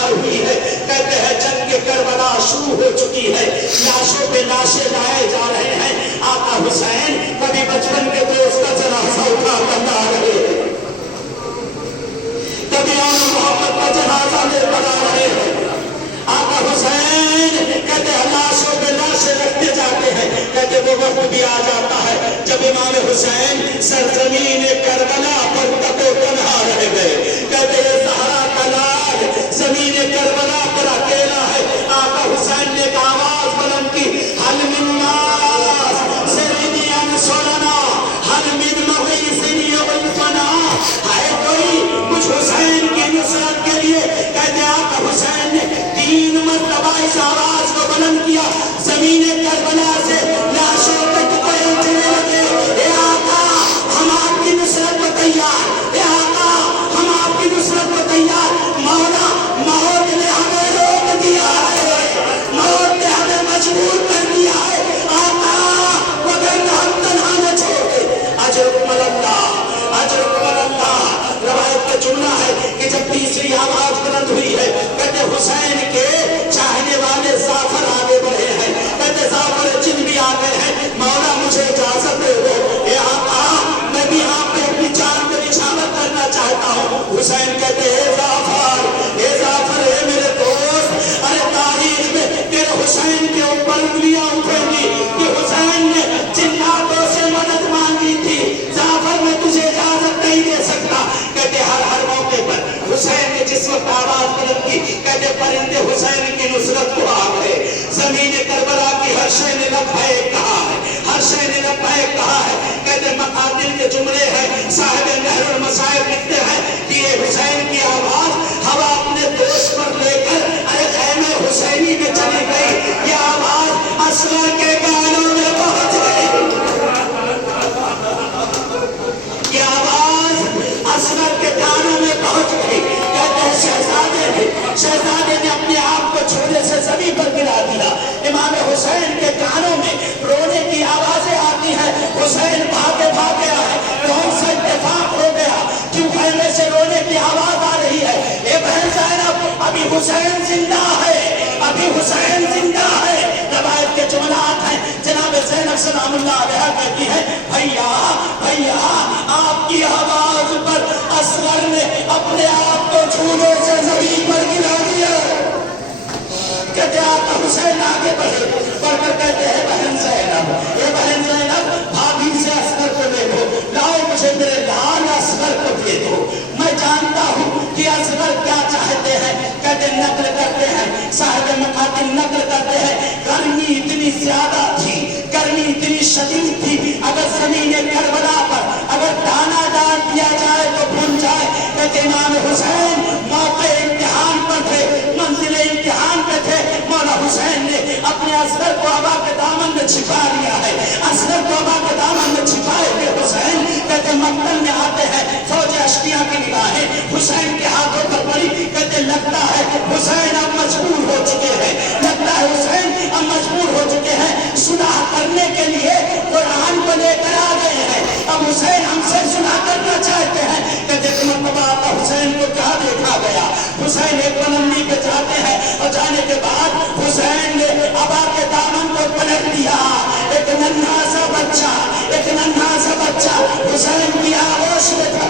شمار ہوئی ہے. کہتے ہیں جنگ کربلا شروع ہو چکی ہے, لاشوں پہ لاشیں لائے جا رہے ہیں. آقا حسین کبھی بچپن کے دوست کا جنازہ اٹھا کر لا رہے ہیں, کبھی اور محمد کا جنازہ لے کر آ رہے ہیں. آقا حسین کہتے ہیں لاشوں پہ لاشیں رکھتے جاتے ہیں. کہتے وہ وقت بھی آ جاتا ہے جب امام حسین سرزمین کربلا پر تک و تنہا رہ گئے. کہتے ہیں زہرا کا لال زمین کربلا پر اکیلا ہے. آقا حسین نے ایک آواز بلند کی, حل من ناس سرنی انصرنا حل من مغیث یغیثنا. ہے کوئی کچھ حسین کی نصرت کے لیے. کہتے آقا حسین نے 3 مرتبہ اس آواز کو بلند کیا. زمین کربلا سے لاشوں کے ٹکڑے اٹھنے لگے. اے آقا ہم آپ کی نصرت کو تیار, اے آقا ہم آپ کی نصرت کو تیار. مولا موت نے ہمیں روک دیا ہے, موت نے ہمیں مجبور کر دیا ہے. آقا مگر ہم تنہا نہ چھوڑے. اجرکم اللہ, اجرکم اللہ. روایت کا جملہ ہے کہ جب تیسری آواز بلند ہوئی ہے, کہتے حسین کے چاہنے والے زعفر آگے بڑھے ہیں. کہتے زعفر جن بھی آ گئے ہیں, مولا مجھے اجازت دے دو. اے آقا میں بھی آپ پہ اپنی جان پہ نچھاور کرنا چاہتا ہوں. حسین کہتے اے زعفر, اے زعفر, اے میرے دوست, ارے تاریخ میں تیرے حسین کے اوپر انگلیاں اٹھیں گی کہ حسین نے جناتوں سے مدد مانگی تھی. زعفر میں تجھے اجازت نہیں دے سکتا. کہتے ہر موقع پر حسین نے جس وقت آواز بلند کی, کہتے پرندے حسین کی نصرت کو آ گئے. زمین کربلا کی ہر شے نے لبیک کہا ہے, ہر شے نے لبیک کہا ہے. کہتے مقاتل کے جملے ہیں, صاحب نہر المصائب لکھتے ہیں کہ یہ حسین کی آواز ہوا اپنے دوست پر لے کر ارے خیمے حسینی میں چلی گئی. یہ آواز اصغر کے کانوں میں پہنچ گئی. یہ آواز اصغر کے کانوں میں پہنچ گئی. کہتے ہیں شہزادے نے اپنے آپ کو چھوٹے سے زمین پر گرا دیا. امام حسین کے کانوں میں رونے کی آوازیں آتی ہیں. حسین بھاگے آئے, کون سا اتفاق ہو گیا, کیوں خیمے سے رونے کی آواز آ رہی ہے. اے بہن زینب, ابھی حسین زندہ ہے, ابھی حسین زندہ ہے. روایت کے جملات ہیں, جناب زینب سلام اللہ علیہا کہتی ہے بھیا بھیا آپ کی آواز پر اصغر نے اپنے آپ کو جھولے سے زمین پر گرا دیا. کہتے آقا حسین آگے بڑھے, بڑھ کر کہتے ہیں بہن زینب, اے بہن زینب, بھابھی سے اصغر کو دے دو, لاؤ مجھے میرے لال اصغر کو دے دو. میں جانتا ہوں کہ اصغر کیا چاہتے ہیں. کہتے نقل کرتے ہیں, صاحب مقاتل نقل کرتے ہیں, گرمی اتنی زیادہ تھی, گرمی اتنی شدید تھی, اگر زمین کربلا پر اگر دانا ڈال دیا جائے تو بھول جائے. کہتے امام حسین موقع امتحان پر تھے, منزل امتحان پہ تھے. مولا حسین نے اپنے اصغر کو ہوا کے دامن میں چھپا لیا ہے. اصغر کو ہوا کے دامن میں چھپائے ہوئے حسین کہتے مقتل میں آتے ہیں. فوج اشقیاء کی نگاہیں حسین کے ہاتھوں پر پڑی. کہتے لگتا ہے حسین اب مجبور ہو چکے ہیں, لگتا ہے حسین اب مجبور ہو چکے ہیں, صلح کرنے کے لیے قرآن کو لے کر آ گئے ہیں. اب حسین ہم سے صلح کرنا چاہتے ہیں. کہتے مرتبہ آقا حسین کو کہا دیکھا گیا. حسین ایک بلندی پہ جاتے ہیں اور جانے کے بعد حسین نے ابا کے دامن کو پلٹ دیا. ایک ننھا سا بچہ, ایک ننھا سا بچہ حسین کی آغوش میں تھا.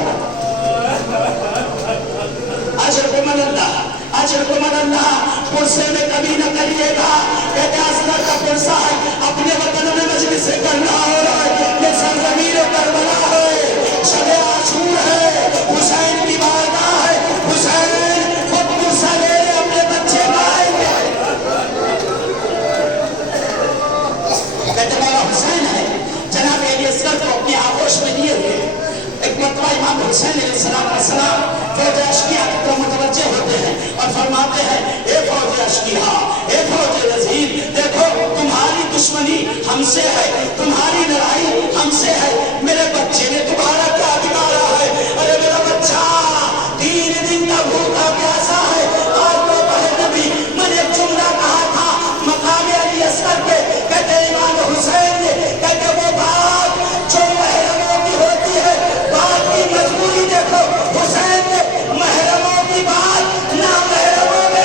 اجرکم اللہ, اجرکم اللہ. پرسے میں کبھی نہ کریے گا. کہتے اصغر کا پرسہ ہے, اپنے وطن میں مجلس سے کرنا ہو رہا ہے. یہ سرزمین کربلا ہے, شب عاشور ہے, حسین کی بارگاہ ہے. حسین خود پرسہ لے لے اپنے بچے بھائی کے. کہتے مولا حسین ہے, جناب علی اصغر کو اپنی آغوش میں لیے ہوئے. ایک مرتبہ امام حسین علیہ السلام فوج اشقیاء کی طرف متوجہ ہوتے ہیں اور فرماتے ہیں اے فوج اشقیاء, اے فوج یزید, دیکھو تمہاری دشمنی ہم سے ہے, تمہاری لڑائی ہم سے ہے. میرے بچے نے تمہارا کیا بگاڑا ہے. ارے میرا بچہ 3 دن کا بھوکا پیاسا ہے. اور تو پہلے بھی میں نے ایک جملہ کہا تھا مقام علی اصغر پہ. کہتے امام حسین نے کہتے وہ بات جو محرموں کی ہوتی ہے, بات کی مجبوری دیکھو. حسین نے محرموں کی بات نہ محرموں میں